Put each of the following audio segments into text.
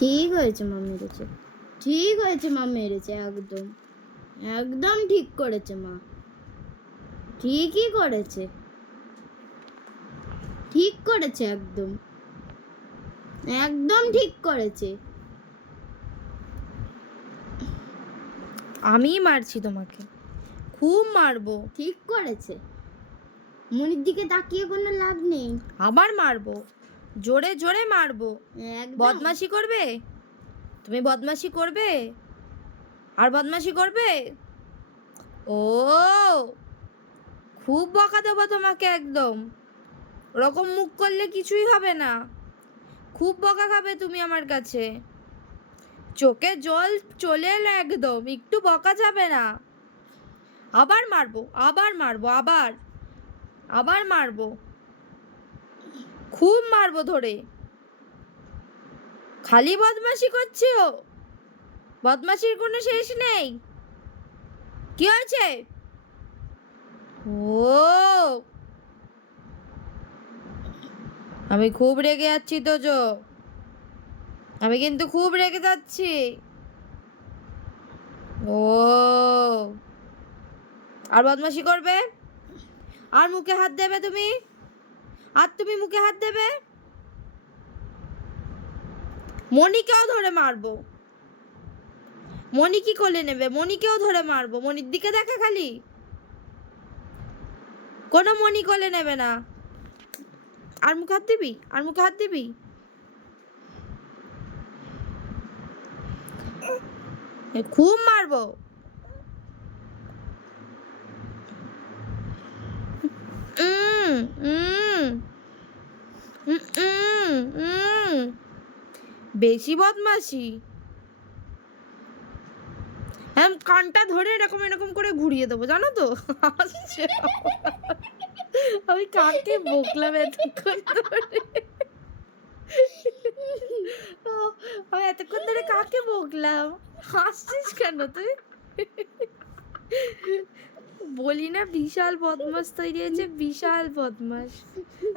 ঠিক হয়েছে মা মেরেছে, ঠিক হয়েছে মা মেরেছে, একদম একদম ঠিক করেছে মা, ঠিকই করেছে, ঠিক করেছে, একদম একদম ঠিক করেছে। আমি মারছি তোমাকে, খুব মারবো। ঠিক করেছে, মনির দিকে তাকিয়ে কোনো লাভ নেই। আবার মারবো, জোরে জোরে মারবো। একদম বদমাশি করবে তুমি, বদমাশি করবে আর বদমাশি করবে। ও, খুব বকা দেবো তোমাকে একদম। ওরকম মুখ করলে কিছুই হবে না, খুব বকা খাবে তুমি আমার কাছে। চোখে জল চলে এলো একদম, একটু বকা যাবে না। আবার মারবো, আবার মারবো, আবার আবার মারবো, খুব মারবো ধরে। খালি বদমাশি করছো, বদমাশির কোনো শেষ নেই। কি হয়েছে? ও, আমি খুব রেগে যাচ্ছি তো জো, আমি কিন্তু খুব রেগে যাচ্ছি। ও, আর বদমাশি করবে, আর মুখে হাত দেবে তুমি, আর তুমি মুখে হাত দেবে। মনিকেও ধরে মারবো, মনি কি কোলে নেবে, মনিকেও ধরে মারবো। মনির দিকে দেখা খালি, কোনো মনি কোলে নেবে না। আর মুখে হাত দিবি, আর মুখে হাত দিবি। খুব মারবো। উম উম বেশি বদমাশি। হ্যাঁ, কানটা ধরে এরকম এরকম করে ঘুরিয়ে দেবো, জানো তো। হাসছে। আমি কাকে বকলাম এতক্ষণ ধরে, আমি এতক্ষণ ধরে কাকে বকলাম? হাসছিস কেন তুই? বলি না, বিশাল বদমাস তৈরি হয়েছে, বিশাল বদমাস।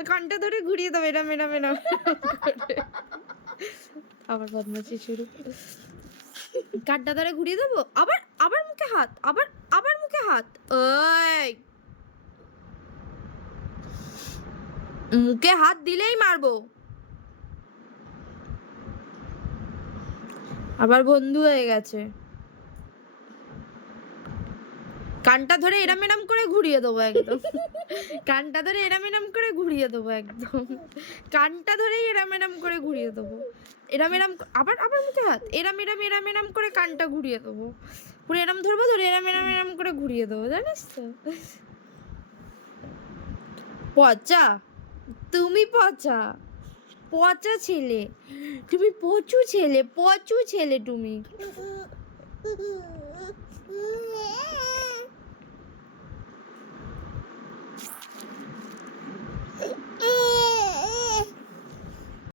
কানটা ধরে ঘুরিয়ে দেবো এরম এরম এরম করে। আবার বদমাশি শুরু। কানটা ধরে ঘুরিয়ে দেবো, আবার আবার মুখে হাত, আবার আবার মুখে হাত। ওই, মুখে হাত দিলেই মারবো। আবার বন্ধু হয়ে গেছে। কানটা ধরে এরাম এরাম করে ঘুরিয়ে দেবো একদম, কানটা ধরে এরাম এরাম করে ঘুরিয়ে দেবো একদম, কানটা ধরে এরাম এরাম করে ঘুরিয়ে দেবো। এরাম এরাম, আবার আবার মুখে হাত, এরাম এরাম এরাম এরাম করে কানটা ঘুরিয়ে দেবো। পুরো এরাম ধরবো, ধরে এরাম এরাম এরাম করে ঘুরিয়ে দেবো, জানিস তো। পচা, তুমি পচা, পচা ছেলে তুমি, পচু ছেলে, পচু ছেলে তুমি।